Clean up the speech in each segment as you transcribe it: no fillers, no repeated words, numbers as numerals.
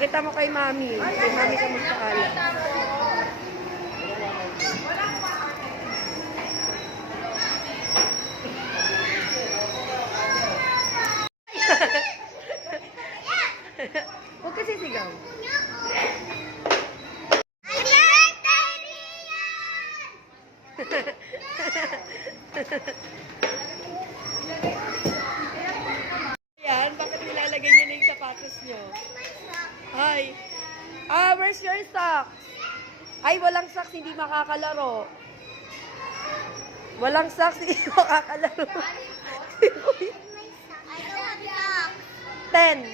Pakita mo kay Mami. Kay Mami ka magpaalam. Huwag kasi sigaw. Ayan, bakit nilalagay niyo na yung sapatos niyo? Ay. Where's your socks? Ay, walang socks, hindi makakalaro. Walang socks, hindi makakalaro. 10.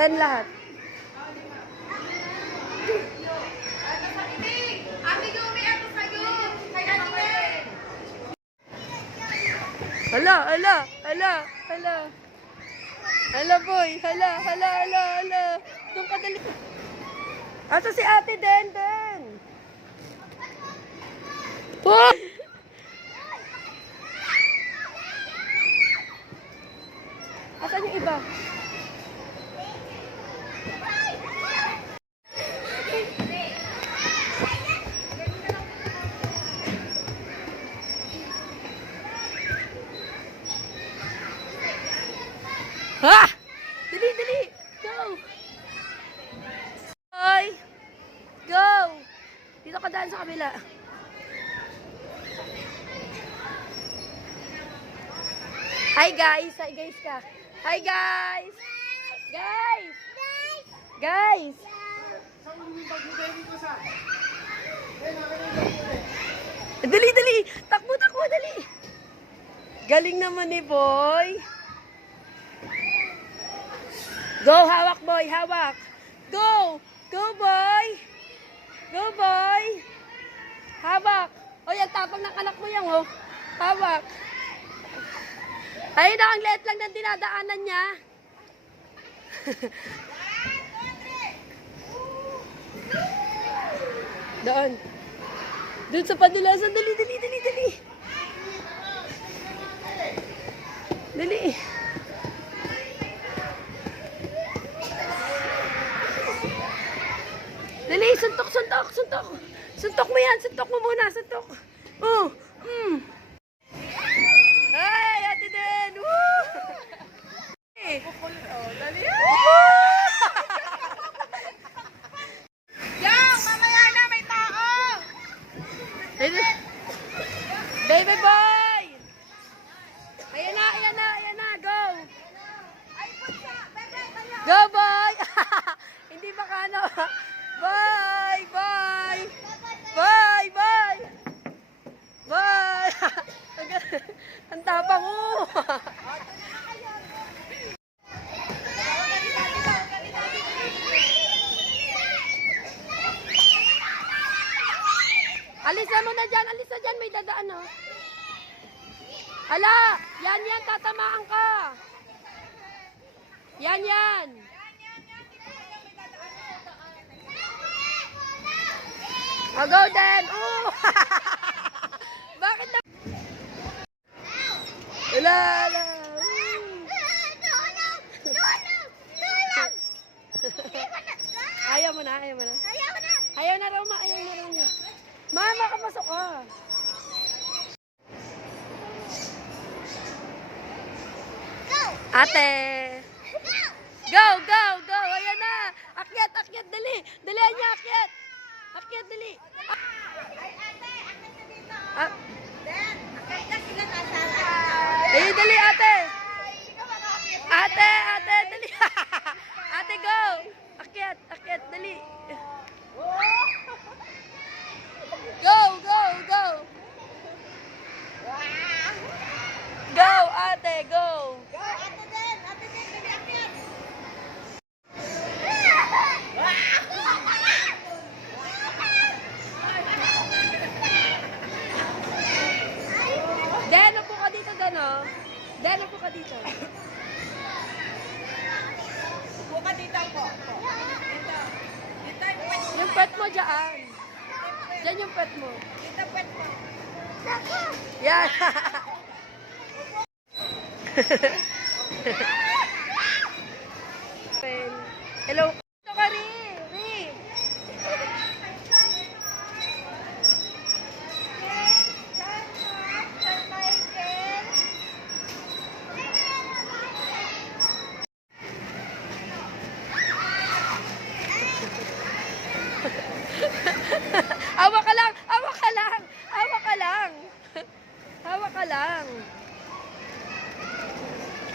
10 lahat. Hala, hala, hala, hala. Hala, boy. Hala, hala, hala, hala. Doon ka dali. Asa si ate Den. Oh! Asan yung iba? Ha! Dali, dali! Go! Hoy! Go! Dito ka daan sa kabila. Hi guys! Hi guys ka! Hi guys! Guys! Guys! Dali, dali! Takbo, takbo, dali! Galing naman ni boy! Go, hawak boy, hawak. Go! Go boy! Go boy! Hawak. O yan, tapang ng anak mo yan, oh. Hawak. Ayun na, ang liit lang ng dinadaanan niya. Doon. Doon sa padulasan. Dali, dali, dali, dali. Dali. Dali, suntok, suntok, suntok. Suntok mo yan, suntok mo muna, suntok. Oh, Ay, ate Den! Woo! Hey. Oh, dali. Yang, mamaya na, may tao! Baby boy! Ayan na, ayan na, ayan na, go! Go boy! Hindi ba kano? Bye! Bye! Bye! Bye! Bye! Ang tapang mo! Alisa mo na dyan! Alisa dyan! May dadaan, oh! Hala! Yan, yan! Tatamaan ka! Yan, yan! Oh, go then! Oh! Bakit na? Wala, wala! Ayaw mo na, ayaw mo na. Ayaw na raw ma, ayaw na raw niya. Mama, kapasok ka. Ate! Go, go, go! Ayan na! Akyat, akyat, dali! Dalihan niya, akyat! Akyat, dali! Ay, ate, akit na dito. Ah. Den, akit na sila nasa. Ay, dali, ate! Ate, ate, dali! Ate, go! Akyat, akyat, dali! Go, go, go! Go, ate, go! Go, ate Den, dali akit. Den, upo ka dito, Den, oh. Den, upo ka dito. Upo ka dito po. Dito. Dito yung pwet. Yung pet mo dyan. Dyan yung pet mo. Dito pwet mo. Yan. Well. Hello. Ito ka, Ri. Ri. Awa ka lang! Awa ka lang! Awa ka lang! Awa ka lang!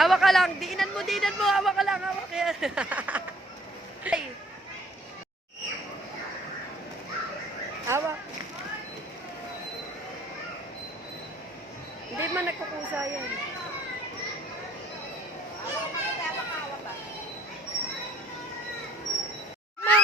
Awa ka lang! Diinan mo! Diinan mo! Awa ka lang! Awa ka yan! Ay. Awa. Hindi man nagkukusa yan. Ma!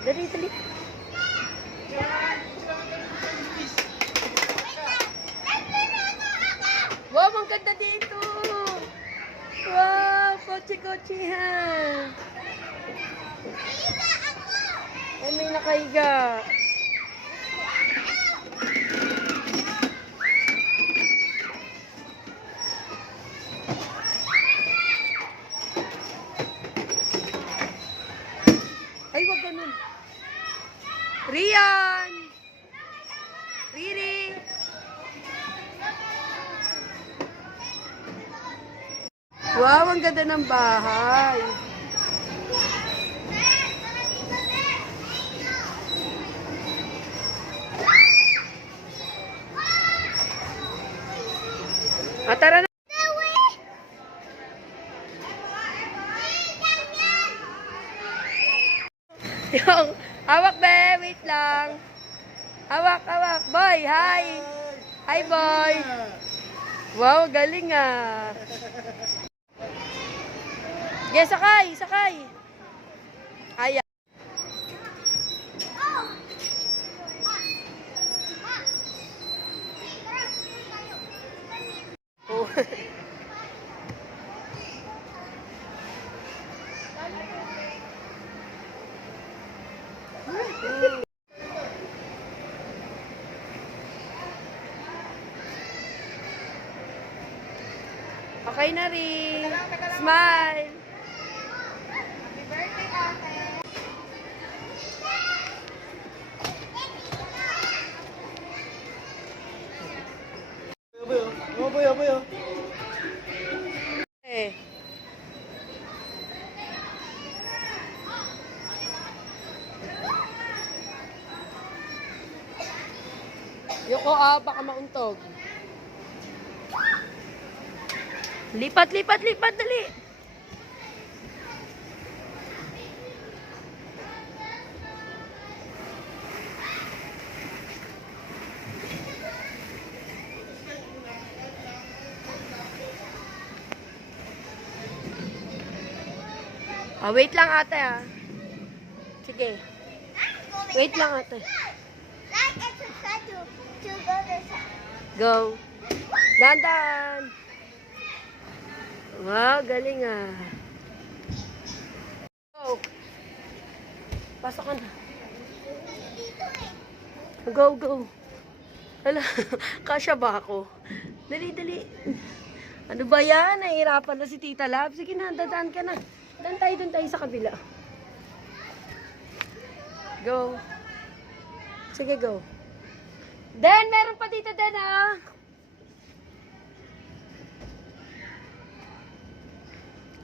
Dali, dali. Wow, ang ganda dito. Wow, kotse-kotsehan. Ay, may nakahiga. Ay, wag ganun. Rian! Riri! Wow, ang ganda ng bahay. Tara na. Yung, hawak be, wait lang. Hawak, hawak. Boy, hi. Hi, boy. Wow, galing ah. Yes, sakay, sakay. Ayan. Oh. Okay na rin. Smile. Happy birthday, ate. Eh. Yoko baka mauntog. Lipat, lipat, lipat, dali. Wait lang ate Sige. Wait lang ate. Go. Dandan. Wow, galing Go. Pasok ka na. Go, go. Hala, kasya ba ako? Dali, dali. Ano ba yan? Nahihirapan na si Tita Lab. Sige na, dadaan ka na. Doon tayo sa kabila. Go. Sige, go. Den, meron pa dito, Den,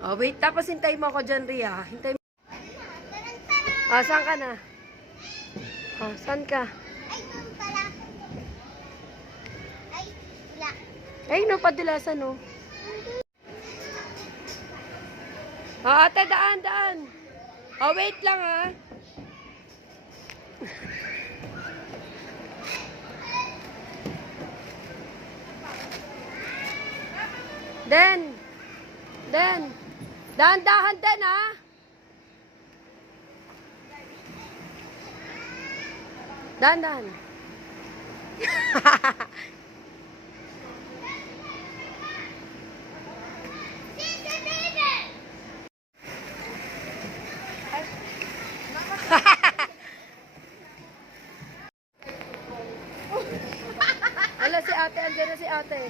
Oh, wait. Tapos hintay mo ako dyan, Ria. Hintay mo. Saan ka na? Saan ka? Ay, doon pala. Ay, wala. Ay, no, padilasan, no. Ate, daan. Wait lang, Den. Dahan-dahan din, ha? Dahan-dahan. Ala si ate, andyan na si ate.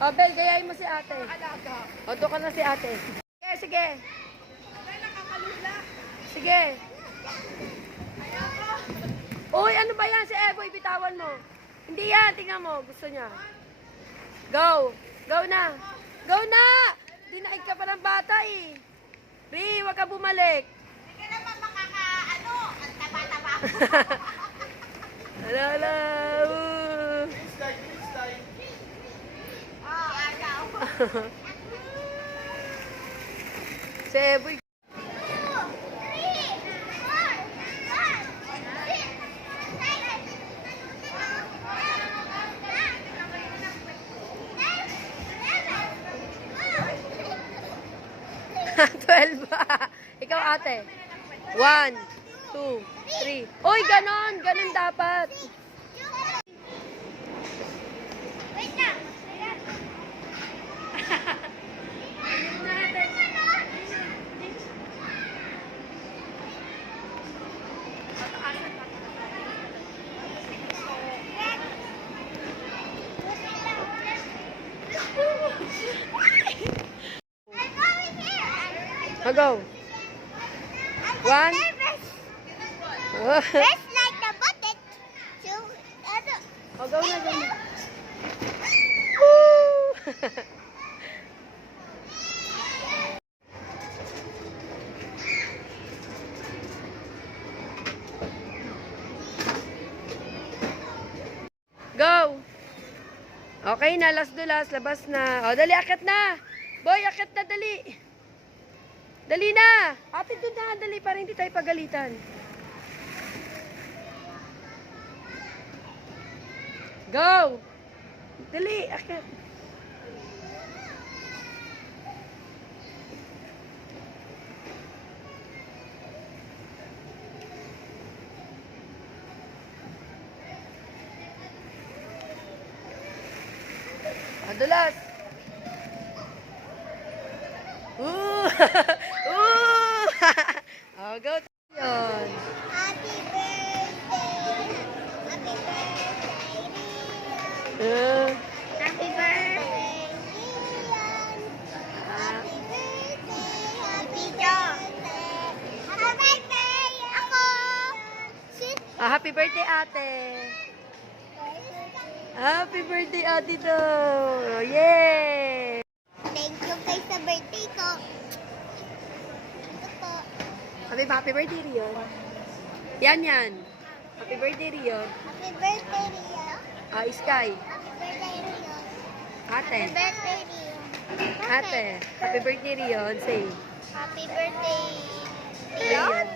O, Bel, gayahin mo si ate. O, doon ka na si ate. Sige, sige. Sige. Uy, ano ba yan? Si Eboy, bitawan mo. Hindi yan, tingnan mo. Gusto niya. Go. Go na. Go na! Dinaig ka pa ng bata eh. Ri, wag ka bumalik. Hindi ka naman makaka-ano, ang taba-taba. Ala, ala. Oh, ayaw. Si Eboy. 12 ba? Ikaw ate. 1, 2, 3. Uy, ganon. Ganon dapat. Wait lang. O, go. One. First like the button. So, ano? O, go na, go na. Woo! Go! Okay na, last dulas, labas na. O, dali, akit na. Boy, akit na, dali. Dali na. Ate, doon na, dali, para hindi tayo pagalitan. Go! Dali, akit. Adulas. Ooh! Ooh! Oh, go yun. Happy birthday. Happy birthday, Rian. Happy birthday, Rian. Happy birthday, happy birthday. Happy birthday, ako. Happy birthday, ate. Happy birthday, ate to. Yay! Thank you guys sa birthday ko. Ito po. Happy birthday, Rion. Yan. Happy birthday, Rion. Happy birthday, Rian. Sky. Happy birthday, Rian. Ate. Happy birthday, Rian. Ate. Happy birthday, Rion. Say. Happy birthday, Rion. Rian.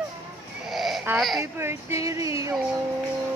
Happy birthday, Rion.